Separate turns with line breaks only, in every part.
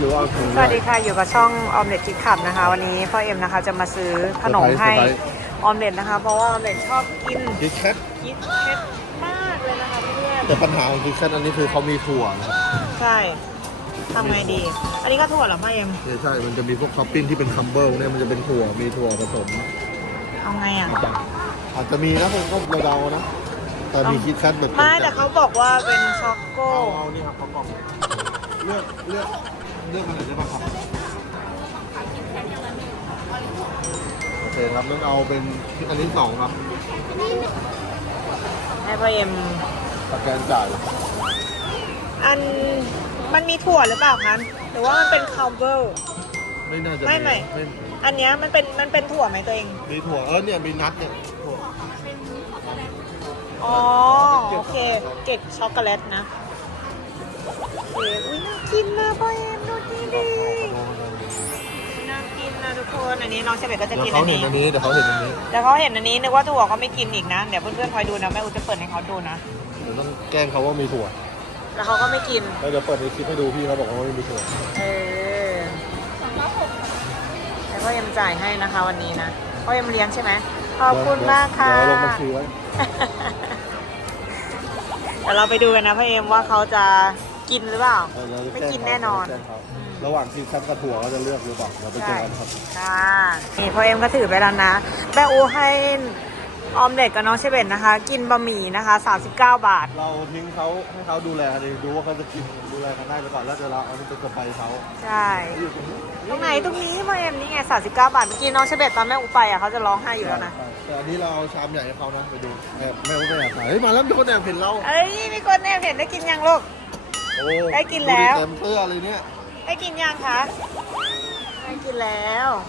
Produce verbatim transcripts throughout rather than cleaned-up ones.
หรือว่า
สวัสดีค่ะอยู่กับช่องออมเล็ตคิดขับนะคะวันนี้พ่อเอ็มนะคะจะมาซื้อขนมให้ออมเล็ตนะคะเพราะว่าออมเล็ตชอบกิน
คิดแคท
คิดเผ็ดมากเลยนะคะเพื่อน
แต่ปัญหาของคิดแคทอันนี้คือเขามีถั่วนะ
ใช่ทำไงดี อันนี้ก็ถั่วเหรอพ่อเอ็ม
ใช่ใช่มันจะมีพวกท็อปปิ้งที่เป็นคัมเบิลเนี่ยมันจะเป็นถั่วมีถั่วผสม
เอาไงอ่ะ
อาจจะอาจจะมีนะผมก็เดาๆนะแต่มีคิดแคทแบบ
ไม่แต่เขาบอกว่าเป็นช็อกโก
เอาเอานี่ครับเขากล่องเลือกเลือกเลือกมันไหนได้บ้างครับโอเคครับงั้นเอาเป็นอันนี้สองครับ
ให้พ่อเอ็ม
สแกนจ่าย
อันมันมีถั่วหรือเปล่าคะหรือว่ามันเป็นคาร์เบิล
ไม่น่าจะ
ไม่ไม่
ไม่
อันเนี้ยมันเป็นมันเป็นถั่วไหมตัวเอง
มีถั่วเออเนี่ยมีนัทเนี่ยถั่ว
อ๋อโอเคเกล็ดช็อกโกแลตนะโอเคอุ้ยน่ากินนะพ่อเอ็มดูดีดีน่ากินนะทุกคนอันนี้น้องเชเบตก็จะ
เดี๋ยว
กิน
เขา
อัน
เห็น
นี้
อันนี้เดี๋ยวเขาเห็นอันนี้
แต่เขาเห็นอันนี้นึกว่าถั่วเขาไม่กินอีกนะเดี๋ยวเพื่อนๆคอยดูนะแม่อูจะเปิดให้เขาดูนะ
เดี๋ยวต้องแกล้งเขาว่ามีถั่ว
แล้วเขาก็ไม่กิน
แล้วเดี๋ยวเปิดในคลิปให้ดูพี่เขาบอกว่าไม่มีถั่ว
เออแต่พ่อเอ็มจ่ายให้นะคะวันนี้นะพ่อเอ็มเลี้ยงใช่ไหมขอบคุณมากค่ะ
เดี๋ยวลงบัญชีไว้
เดี๋ยวเราไปดูกันนะพ่อเอ็มว่าเขาจะกินหรือเปล่า
เดี๋ยวเราจะ
ไม่
ล้ง
กินแน่นอน
แกล้งเขาระหว่างที่คัดกับถั่วเขาจะเลือกหรือเปล่าเราไปเจอกันครับ
ค่ะนี่พ่อเอ็มก็ถือไปแล้วนะแม่อูให้ออมเล็ตกับน้องเชเบตนะคะ กินบะหมี่นะคะสามสิบเก้าบาท
เราทิ้งเขาให้เขาดูแลเลยดูว่าเขาจะกินดูแลกันได้ไปก่อนแล้วเดี๋ยวเราเอาไปเซอร์ไพรส์เขา
ใช่ตรงไหนตรงนี้พ่อเอ็มนี่ไงสามสิบเก้าบาทเมื่อกี้น้องเชเบตตอนแม่อูไปอ่ะเขาจะร้องไห้อยู่แล้วนะ
แต่อันนี้เราเอาชามใหญ่ให้เขานะไปดูแอบแม่ก็แอบถ่ายเฮ้ยมาแล้วมีคนแอบเห็นเรา
เอ้ยมีคนแอบเห็นได้กินยังลูก
โอ้
ได้กินแล้ว
ดูดิเต็มเสื้อเลยเนี่ย
ได้กินยังคะได้กินแล้ว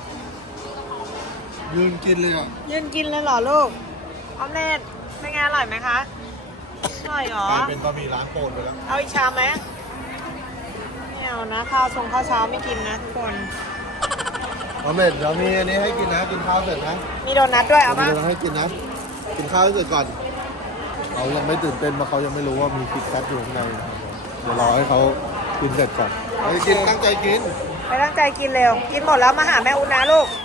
ยืนกินเลยอ่ะ
ยืนกินเลยเหรอลูกออมเล็ตเป็นไงอร่อยไหมคะอร่อยเหรอก
ลายเป็นบะหมี่ร้านโปรดไปแล้ว
เอาอีกชามไหมไม่เอานะข้าวทรงข้าวเช้าไม่กินนะทุกคน
ออมเล็ตเดี๋ยวมีอันนี้ให้กินนะกินข้าวเสร็จนะ
มีโดนัทด้วยเอา
มี
ปะ
อะไรให้กินนะกินข้าวให้เสร็จก่อนเขายังไม่ตื่นเต้นเพราะเขายังไม่รู้ว่ามีคิดแคทอยู่ข้างในนะครับเดี๋ยวรอให้เขากินเสร็จก่อนไปกินตั้งใจกิน
ไปตั้งใจกินเร็วกินหมดแล้วมาหาแม่อุณนะลูก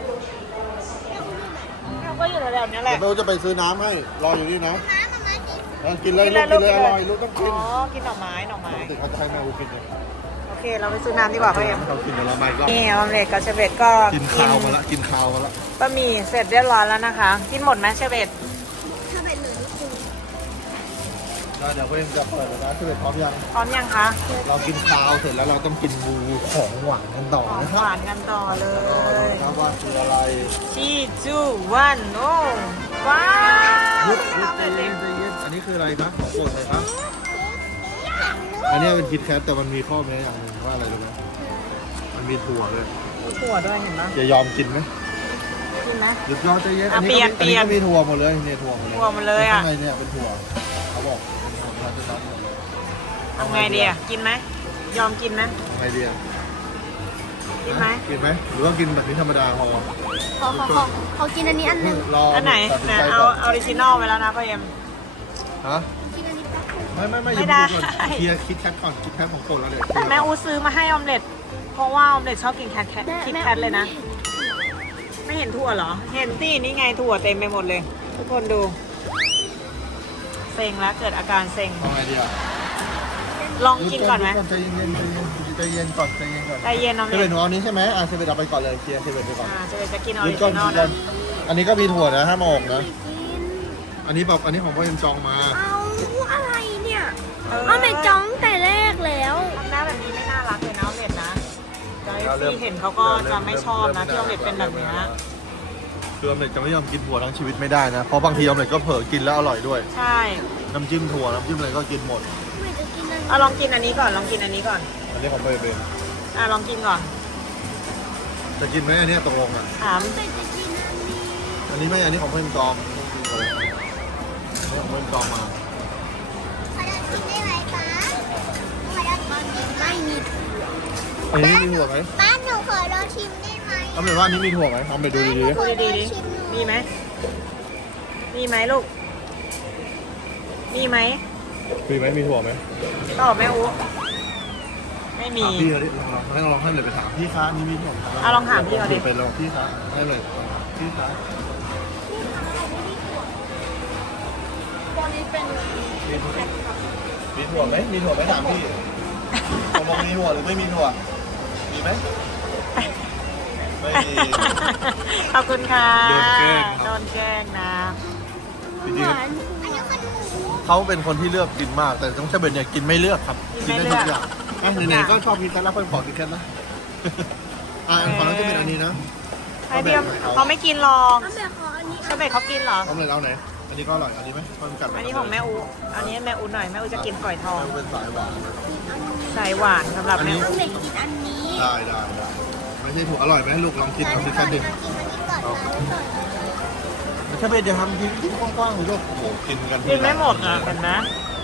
แม่ก็อยู่แถวๆนี้แห
เดี๋ย
ละ
วแม่จะไปซื้อน้ำให้รออยู่นี่นะเออกินเลย
กิน
ลู
เล
ก
ย
กิน
ลูก
เลยอร่อยลูกต้อง
อ๋
กิน
อกินหน่อไม้หน่อไม้
ปกติเขาจะให้แม่อูกินเลย
โอเคเราไปซื้อน้ำดีกว่าพ่อเอ็ม
ให้เขากินเดี๋ยวเรามาอีกรอบ
นี่ออมเล็ตกับเชเบตก็
กินข้าวมาละกินข้าวมาละ
บะหมี่เสร็จเรียบร้อยแล้วนะคะ กินหมดไหมเชเบต
ถ้าเป็นหนูนี่คือ
ก็เดี๋ยวพ่อเอ็มจะเปิดแล้วนะช่วยพร้อมยัง
พร้อมยังคะ
เรากินข้าวเสร็จแล้วเราต้องกินมูของหวานกันต่อ
ของ
นะค
ห
รับ
วานกันต่อเลย
ครับว่าคืออะไร
ชีจูวันโอ้ว้าว
ยุดยุดใจเย็นใจเย็นอันนี้คืออะไรครับของโปรดเลยครับอันนี้เป็นคิดแคทแต่มันมีข้อแม้อย่างหนึ่งว่าอะไรรู้ไหมมันมีถั่วด้วย
มีถั่วด้วยเห็นไหม
จะยอมกินไหม
กินนะ
หยุดยอมใจเย็น
อ่ะ
นี้ก็มี
เปลี่ยน
อันนี้ก็มีถั่วหมดเลยเนี่ยถั่วหมดเลย
ถั่วหมดเลยอ่ะ
ข้างในเนี่ยเป็นถั่วเขาบอกเราจะรับหมดเลย
ทำไงดีอ่ะกินไหมยอมกินไหม
ทำไงดีอ่ะ
กินไหม
กินไหมหรือว่ากินแบบนี้ธรรมดาพอ
ขอขอขอขอกินอันนี้อันหนึ่ง
รอ
อันไหน
ตัดสิน
นะ
ใจ
เอา
ก่อน
ออริจินอลไปแล้วนะพ่อเอ็ม
ฮะ
กินอันนี้แป๊บนึง
ไม่ไม่ไม่
ไม่ได้
อย่าเพิ่งก่อนเคลียร์คิดแคทก่อนคิดแคทของโปรดแล้วเดี๋ยวเคลียร์
แม่อูซื้อมาให้ออมเล็ตเพราะว่าออมเล็ตชอบกินแคทแคทคิดแคทเลยนะ ไม่เห็นถั่วเหรอ เห็นสินี่ไงถั่วเต็มไปหมดเลย ทุกคนดู เซ็งแล้วเกิดอาการเซ็ง
เอาไงดีอ่ะ
ลองกินก่อนไหม
ใจเย็นๆใจเย็นๆใจเย็นก่อนใจเย็นก่อน
ใจเย็นออม
เซ
เล็
เว่
ต
นเอาอันนี้ใช่ไหมอ่ะเซเว่นเอาไปก่อนเลยเคลียร์เซเว่นไปก่อน
อ่าจะจะกินออ
หยุ
ริ
ดก่อ
จิ
น
น
ห
อ
ยุ
ล
ดก่อ
นะ
นอันนี้ก็มีถั่วนะห้ามเอาออกนะ
ไม่กิน
อันนี้แบบอันนี้ของพ่อเอ็มจองมา
เอาอะไรเนี่ย
เออ
เอาไปจ้องแต่แรกแล้ว
ทำหน้าแบบนี้ไม่น่ารักเลยนะออมเล็ตนะจอยซี่เห็นเขาก็จะไม่ชอบนะที่ออมเล็ตเป็นแบบเนี้ย
คือออมเล็ตจะไม่ยอมกินถั่วทั้งชีวิตไม่ได้นะ เพราะบางทีออมเล็ตก็เผลอกินแล้วอร่อยด้วย
ใช่
น้ำจิ้มถั่วน้ำจิ้มอะไรก็กินหมด
ไม่จะกินอัน
เอาลองกินอันนี้ก่อนลองกินอันนี้ก่อน
อันนี้ของพ่อเอ็ม
อ่ะลองกินก่อน
จะกินไหมอันนี้ตกลงอ่ะ
ถาม
ไม่จะกินอันนี้
อันนี้ไม่อันนี้ของพ่อเอ็มจองอันนี้ของพ่อเอ็มจองมา
ขอจะกินได้ไหมคะขอจะกินไม่มี
อันนี้มีถั่วไหม
ป้าหนูขอลองชิมได้ไหม
ออมเล็ตว่าอันนี้มีถั่วไหมทำไปดูดี
ดูดีๆดิมีไหมมีไหมลูก มีไหม
ๆมีไหมมีถั่วไหม
ตอบแม่อูแม่ไม่มี
ถามพี่เขาดิลองลองให้ลองให้เลยไปถามพี่คะนี่มีผม
อ่ะลองถามพี่เขาดิ
ไปลองพี่คะให้เลยพี่คะ
ตัวนี้เป็น
มีถั่วมีถั่วไหมมีถั่วไหมถามพี่ตกลงมีถั่วหรือไม่มีถั่วมีไหมไม่มี
ขอบคุณค่ะ
โดนแกล้งครับ
โดนแกล้งนะ
จริง
อันนี้ขนม
ๆเขาเป็นคนที่เลือกกินมาก แต่ต้องเชเบนเนี่ยกินไม่เลือกครับกินได้ทุกอย่างอ่ะไหนๆก็ชอบกินแคทแล้วเพิ่มขอกินแคทนะอ่ะอันของน้องเชเบนอันนี้นะ
ไอเดียมเขาไม่กินหรอก
อันแบบของอันนี้
เชอร์เบตเขากินเหรอ
เอาเลยเอาไหนอันนี้ก็อร่อยอันนี้ไหมเพิ่มกัดไห
อันนี้ของแม่อูอันนี้แม่อูหน่อยแม่อูจะกินฝอยทอง
แม่เป็นสายหวาน
สายหวานสำหรับ
อันนี้
แม่อู
เอาเด็กกินอันนี้
ได้ได้ได้ไม่ใช่ถั่วอร่อยไหมลูกลองกินลองกินแค่ดึง
กินอันนี้ก่อนนะก่อน
ไม่ใช่เบนจะทำทิ้งทิ้งกว้างๆเลยลูกโอ้โหกินกัน
กินไม่หมดอ่ะเห็นไหม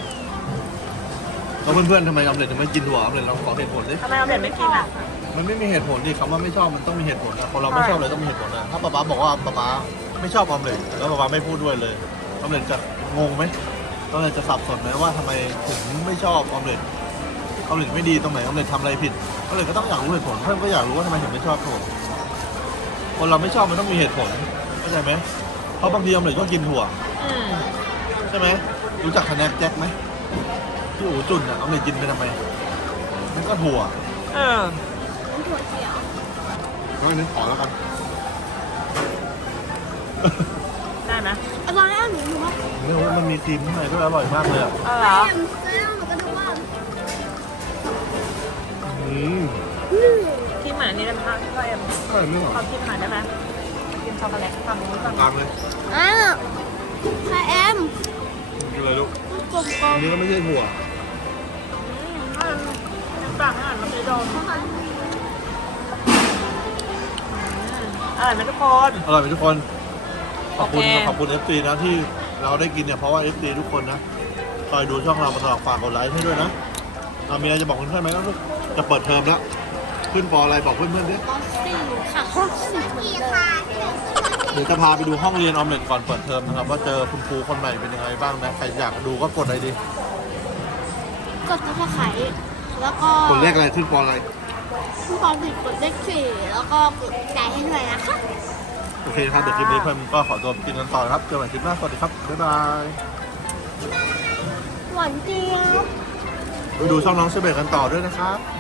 แล้วเพื่อนๆทำไมออมเล็ตถึงไม่กินถั่วออมเล็ตลองขอเหตุผลดิ
ทำไมเอาเด็ดไม่กินอ่ะ
มันไม่มีเหตุผลดิคำว่าไม่ชอบมันต้องมีเหตุผลนะคนเราไม่ชอบเลยต้องมีเหตุผลนะถ้าป๊าป๊าบอกว่าป๊าป๊าไม่ชอบออมเล็ตแล้วป๊าป๊าไม่พูดด้วยเลยออมเล็ตจะงงไหมออมเล็ตจะสับสนไหมว่าทำไมถึงไม่ชอบออมเล็ตออมเล็ตไม่ดีตรงไหนออมเล็ตทำอะไรผิดออมเล็ตก็ต้องอยากรู้เหตุผลเพื่อนก็อยากรู้ว่าทำไมถึงไม่ชอบถั่วคนเราไม่ชอบมันต้องมีเหตุผลเข้าใจไหมเพราะบางทีออมเล็ตก็กินถั่ว
อืม
ใช่ไหมรู้จักคะแนนแจ็คไหมที่อู๋จุนอ่ะออมเล็ตกินไปทำไมมันก็ถั่ว
เออ
มันถั่วเขียว
น้อยนึงขอแล้วกัน
ได้ไหม
อร่อยแล้วหนูหนูว่า
เนี่ยว่ามันมีครีมข้างในด้วยอร่อยมากเลยอ่ะ
เออเหรอ
แล้วหนูก็ดูว่า
อืม
ที่เหมือนอันนี้ได้ไหมคะพี่พ่อเอ็ม
อร่อยไม่หรอ
ขอกินหน่อยได้ไหมกินช็อกโกแลตฝั่งนู้นฝั่ง
ตา
นู้
ม
น
เลย
อ้าวใครแอม
กินเลยลูก
กลมกล
อั
ม
นนี้ก็ไม่ใช่ถั่ว
อืมมันฝั่งอาหารมันไม่โดนอืมอร่อยไหมทุกคน
อร่อยไหมทุกคน ขอบคุณ
โอเค
ขอบคุณ เอฟ ซี นะที่เราได้กินเนี่ยเพราะว่า เอฟ ซี ทุกคนนะคอยดูช่องเรามาตลอดฝากกดไลค์ให้ด้วยนะเอามีอะไรจะบอกเพื่อนๆไหมลูกจะเปิดเทอมแล้วขึ้นปออะไรบอกเพื่อนๆดิ
ปสี่ค่ะห้องสี่ค่ะ
เดี๋ยวจะพาไปดูห้องเรียนออมเล็ตก่อนเปิดเทอมนะครับว่าเจอคุณครูคนใหม่เป็นยังไงบ้างนะใครอยากดูก็กดอะไรดี
กดตัวไข่แล้วก็
กดเลขอะไรขึ้นปออะไร
ผู้ปกครองผิดกดเลขสี่แล้วก็กดใจให้หน่อยนะคะ
โอเคครับเดี๋ยวคลิปนี้เพื่อนก็ขอตัวกินกันต่อนะครับเจอกันใหม่คลิปหน้าสวัสดีครับบ๊ายบาย
หวานเจี๊ยบ
ไปดูช่องน้องเชเบตกันต่อด้วยนะครับ